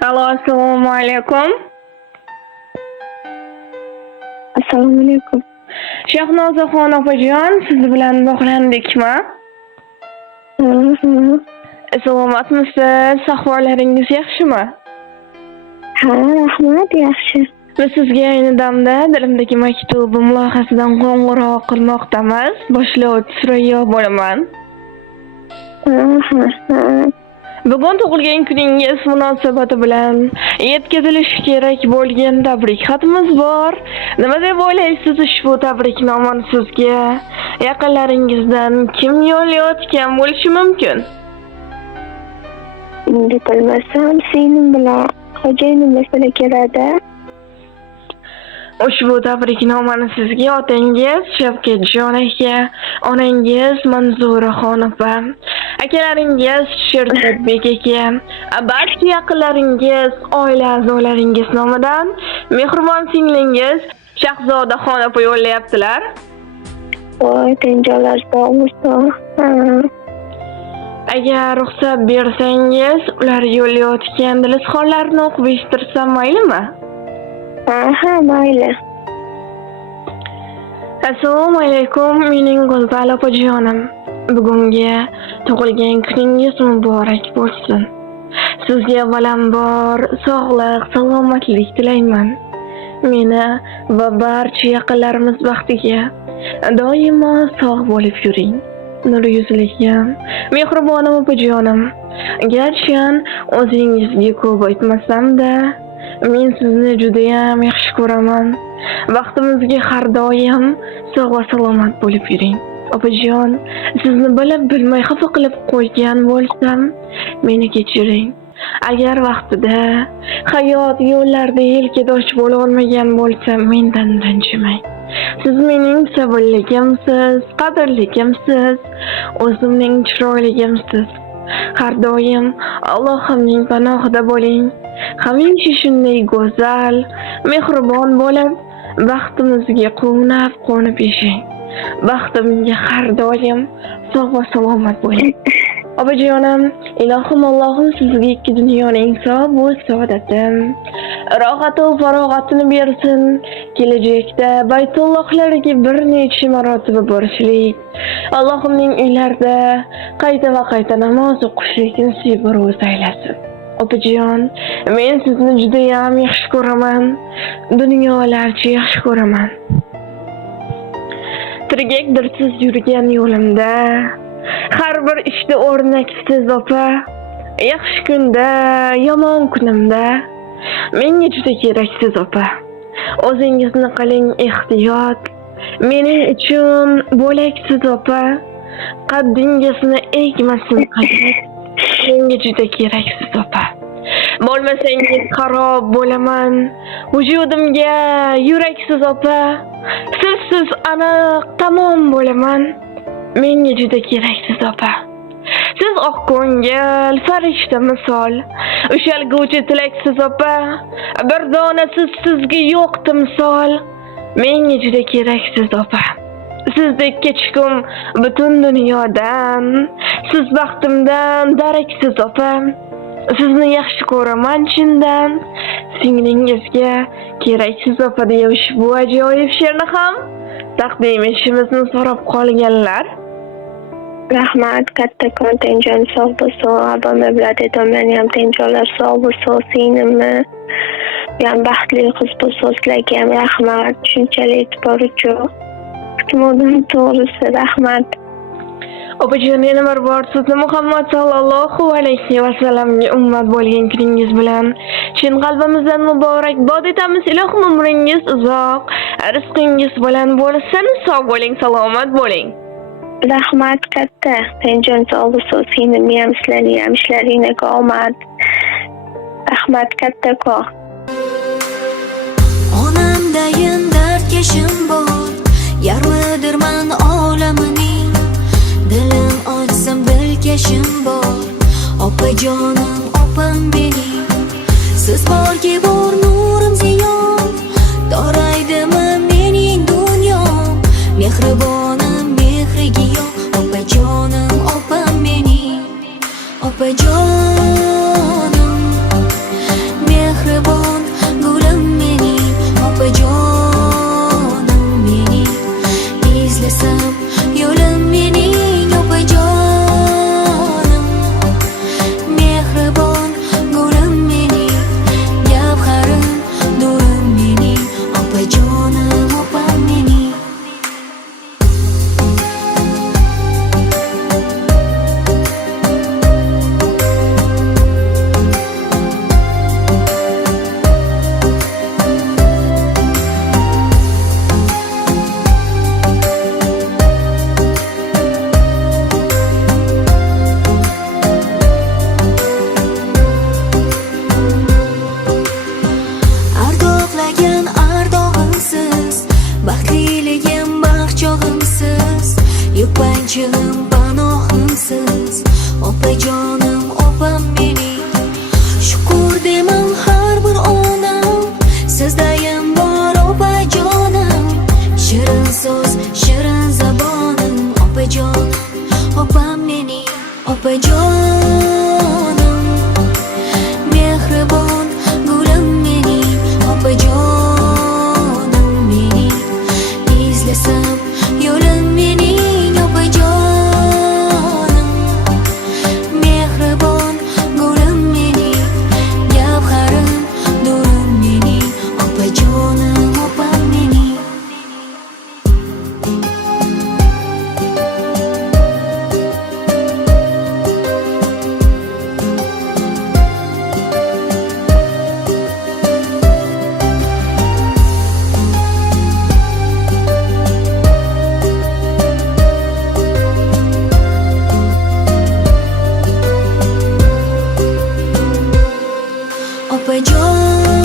Alo, assalomu alaykum. Assalomu alaykum. Shahnozaxon opajon, siz bilan bog'landikmi? Salomatmisiz? Ahvollaringiz yaxshimi? Ha, rahmat, yaxshi. Biz sizga ayni damda dilimdagi maktubim loyihasidan qo'ng'iroq qilmoqdamiz. Boshlovchi Surayyo bo'laman. Bugun tug'ilgan kuningiz munosabati bilan yetkazilishi kerak bo'lgan tabrik xatimiz bor. Nima deb o'ylaysiz ushbu tabriknomani sizga yaqinlaringizdan kim yo'llayotgan bo'lishi mumkin? Endi bilmasam, singlim bilan xo'jayinim masala keladi. Ushbu tabriknomani sizga otangiz Shavkatjon aka, onangiz Manzuraxon opa, akalaringiz Sherkatbek aka, barcha yaqinlaringiz, oila a'zolaringiz nomidan mehribon singlingiz Shahzodaxon opa yo'llayaptilar. Voy, tenjolar sog' bo'lsin. Agar ruxsat bersangiz, ular yo'llayotgan dilizxonlarni o'qib eshittirsam maylimi? Ha, mayli. Assalomu alaykum, mening go'zal opajonim. Bugungi tug'ilgan kuningiz muborak bo'lsin. Sizga avvalambor sog'lik, salomatlik tilayman. Meni va barcha yaqinlarimiz baxtiga doimo sog' bo'lib yuring. Nur yuzligim, mehribonim opajonim. Garchi o'zingizga ko'p aytmasam-da, men sizni juda ham yaxshi ko'raman. Vaqtimizga har doim sog' va salomat bo'lib yuring. Opajon, sizni bilib bilmay xafa qilib qo'ygan bo'lsam, meni kechiring. Agar vaqtida hayot yo'llarida yelkadosh bo'la olmagan bo'lsam, mendan ranjimang. Siz mening sabrligimsiz, qadrligimsiz, o'zimning chiroyligimsiz. Har doim Allohimning panohida bo'ling. Hamisha shunday go'zal, mehribon bo'lib, baxtimizga quvnab yashang. Baxtimga har doim sog' va salomat bo'ling. Opajonim, ilohim Allohim sizga ikki dunyoning sog' va saodatin, rohat va farog'atini bersin. Kelajakda Baytullohlarga bir necha marotaba borishlik, Allohimning uylarida qayta va qayta namoz o'qishlik nasib ro'z aylasin. Opajon, men sizni juda ham yaxshi ko'raman. Dunyolarcha yaxshi ko'raman. Tirgakdirsiz yurgan yo'limda, har bir ishda o'rnaksiz opa. Yaxshi kunda, yomon kunimda menga juda keraksiz opa. O'zingizni qiling ehtiyot. Mening uchun bo'laksiz opa. Qaddingizni egmasin qalb. Menga juda keraksiz opa. Bo'lmasangiz xarob bo'laman. Vujudimga yuraksiz opa. Sizsiz aniq tamom bo'laman. Menga juda keraksiz opa. Siz oqko'ngil, farishta misol, ushalguvchi tilaksiz opa. Bir dona sizga yo'q timsol. Menga juda keraksiz opa. Sizdek kechkum butun dunyodan, siz baxtimdan daraksiz opa. Sizni yaxshi ko'raman chindan. Singlingizga keraksiz opa deya ushbu ajoyib she'rni ham taqdim etishimizni so'rab qolganlar. Rahmat, kattakon tenjon sog' bo'lsin. Abam bilan dadamlarni ham tenjonlar sog' bo'lsin. Singlimni ham baxtli qiz bo'lsin. Sizlarga ham rahmat. Shunchalik e'tibor uchun. Kutmodim to'g'risi, rahmat. Opajon, yana bir bor sizni Muhammad sallallohu alayhi va sallamga ummat bo'lgan kuningiz bilan chin qalbimizdan muborakbod etamiz. Ilohim umringiz uzoq, rizqingiz bilan bo'lsin. Sog' bo'ling, salomat bo'ling. Rahmat katta. Tenjon sog' bo'lsin. Singlimni ham sizlarni ham ishlaringizga omad. Rahmat kattakon. Onamdayin dardkashim bor, yarmidirman olamining. Dilim ochsam dilkashim bor, opajonim, opam mening. Siz borki bor nurim ziyon, doraydimi mening dunyom. Mehribonim, mehriga yo'q, opajonim, opam mening. Opajonim, opajonim, mehribon gulim mening, opajonim mening, izlasam yo'lim mening, opajonim, mehribon gulim mening, gavharim nurim mening, opajonim opam mening. Opajonim